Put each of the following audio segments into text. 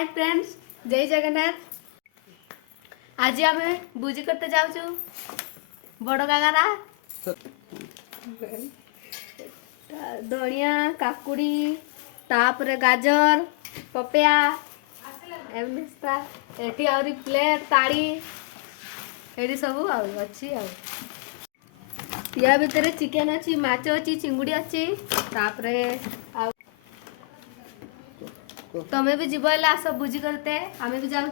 Hi friends, जय जगन्नाथ। आज आम भोजी करते जाऊँ बड़ गागारा धनिया काकुड़ी तापर गाजर पपिया एटी आउरी प्लेट ताड़ी एटी सब अच्छी या भितर चिकेन अच्छी माछ अच्छी चिंगुड़ी अच्छी तापर तमें भी जीव आस भोजी करते आमे भी जाऊँ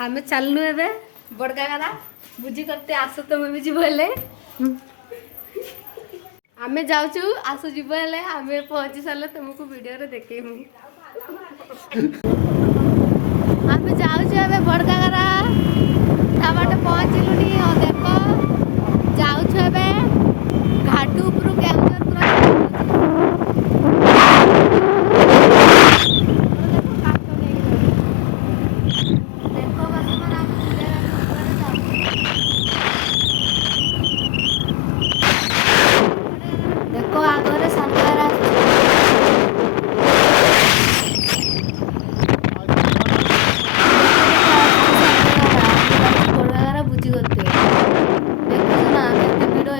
आमे चलनु एबे बड़का गारा भोजी करते आस तमें भी जीव आमे जाऊँ आस जीव आमे पहुँची सारे तुमको वीडियो रे देखेमु आमे जाऊँ एबे बड़का गारा बाटे पहुँचलुनी और देखो जाऊँ एबे घाटू उपरू कैमरा देखो आगे संतारा बुझी करते देखो ना भिड़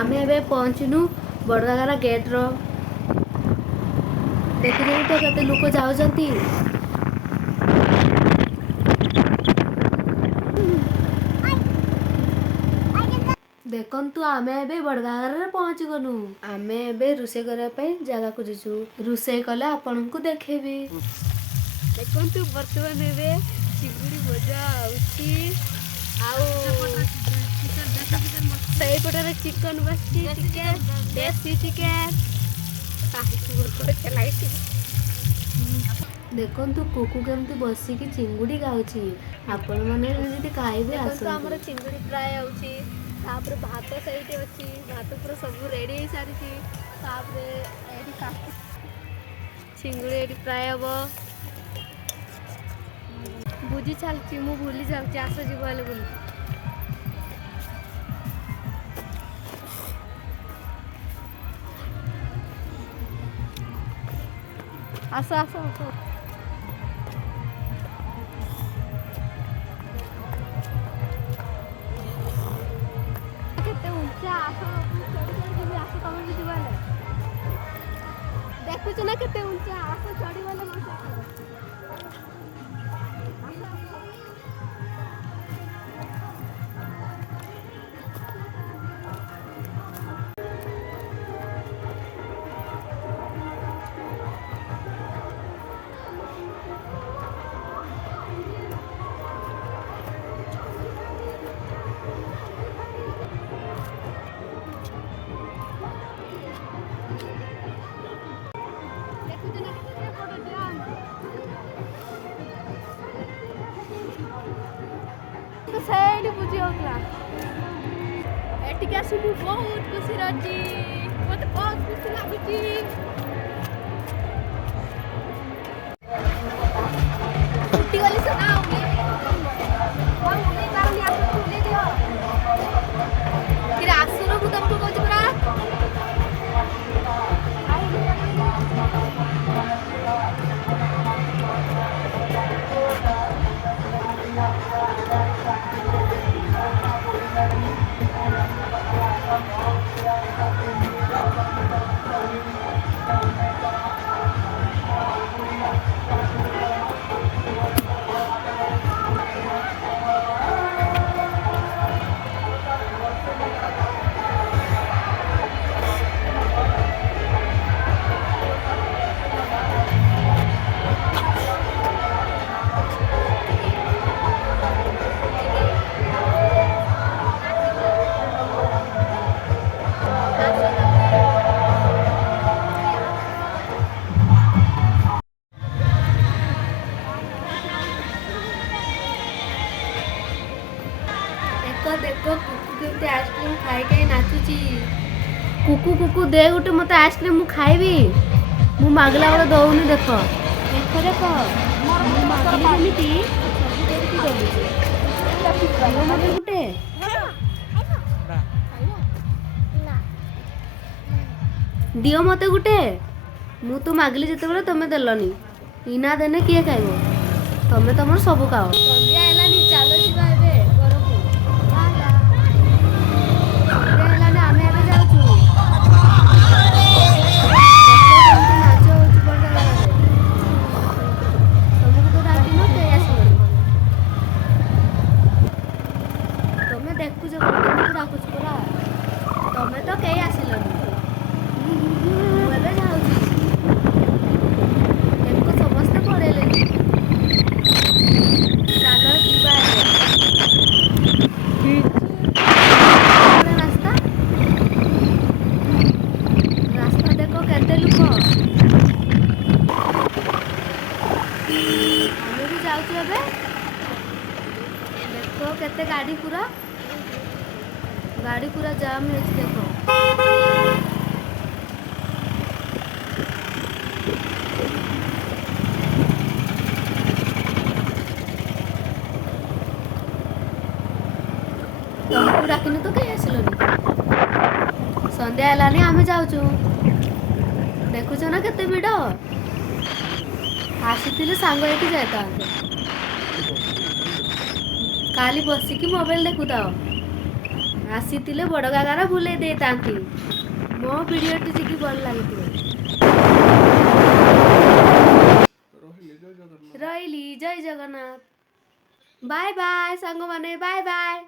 आम ए पहुँचनु बड़गागारा गेट रो देखिए तो केते लोक जाउछंती देखंतु आमे एबे बड़गागारा पहुँच गनु आमे एबे रुसे करा पे जगह को जिसु रुसे कले आपन को देखेबी देखंतु वर्तमान एबे चिंगुड़ी भजा आउची सही पटरे चिकन बसची चिकन देसी चिकन देखंतु कुकु केमती बसिकी चिंगुड़ी गाउची आपण माने जदी खाइबे आसो हमर चिंगुड़ी फ्राई आउची तापर भात सहित अच्छी भात पूरा सब रेडी हो सारी तापर चिंगुड़ी एटी फ्राए हम बुझी चलती मु भूली जाऊँ आस जीव बोली आस आस आस देखु ना केते ऊंचा आस चढ़ी वाला ସେଇଠି ବୁଝି ହଉଥିଲା ଏଠିକି ଆସି ମୁଁ ବହୁତ ଖୁସିରେ ଅଛି ମତେ ବହୁତ ଖୁସି ଲାଗୁଛି ଉଠିଗଲି ସେ ନା ଆସୁନ ମୁଁ ତମକୁ କହୁଛି ପରା देखो कुकु केमती आइसक्रीम खाई खाई नाचुची कुकु कुकु दे गोटे मत आइसक्रीम मु खाइबी मु मागला बेले दौनी देख देख देख मु मागली जेमिति ଦିଅ ମତେ ଗୋଟେ ଦିଅ ମତେ ଗୋଟେ ମୁଁ ତ ମାଗିଲି ଯେତେବେଳେ ତମେ ଦେଲନି ଇନା ଦେନେ କିଏ ଖାଇବ ତମେ ତମର ସବୁ ଖାଅ ସନ୍ଧ୍ୟା ହେଲାନି ଚାଲ ଯିବା ଏବେ ଘରକୁ ସନ୍ଧ୍ୟା ହେଲାନି ଆମେ ଏବେ ଯାଉଛୁ କେମିତି ନାଚ ହଉଛି ବଡ ଜାଗାରେ ତମକୁ ତ ଡାକିନ କେହି ଆସିବନି ତମେ ଦେଖୁଛ ତମକୁ ଡାକୁଛୁ ପରା ତମେ ତ କେହି ଆସିଲନି ମୁଁ ଏବେ ଯାଉଛି ଦେଖ ସମସ୍ତେ ପଳେଇଲେଣି ଚାଲ ଯିବା ଏବେ ରାସ୍ତା ରାସ୍ତା ଦେଖ କେତେ ଲୋକ ଆମେ ବି ଯାଉଛୁ ଏବେ ଦେଖ କେତେ ଗାଡ଼ି ପୁରା ଜାମ୍ ହେଇଛି ଦେଖ ତମକୁ ଡାକିନି ତ କେହି ଆସିଲନି ସନ୍ଧ୍ୟା ହେଲାନି ଆମେ ଯାଉଛୁ ଦେଖୁଛ ନା କେତେ ଭିଡ଼ ଆସିଥିଲେ ସାଙ୍ଗ ହେଇକି ଯାଇଥାନ୍ତେ କାଲି ବସିକି ମୋବାଇଲ ଦେଖୁଥାଅ ଆସିଥିଲେ ବଡ଼ ଗାଗାରା ବୁଲେଇ ଦେଇଥାନ୍ତି ମୋ ଭିଡ଼ିଓଟି ଯିକି ଭଲ ଲାଗିଥିବ ରହିଲି ଜୟ ଜଗନ୍ନାଥ ବାଏ ବାଏ ସାଙ୍ଗମାନେ ବାଏ ବାଏ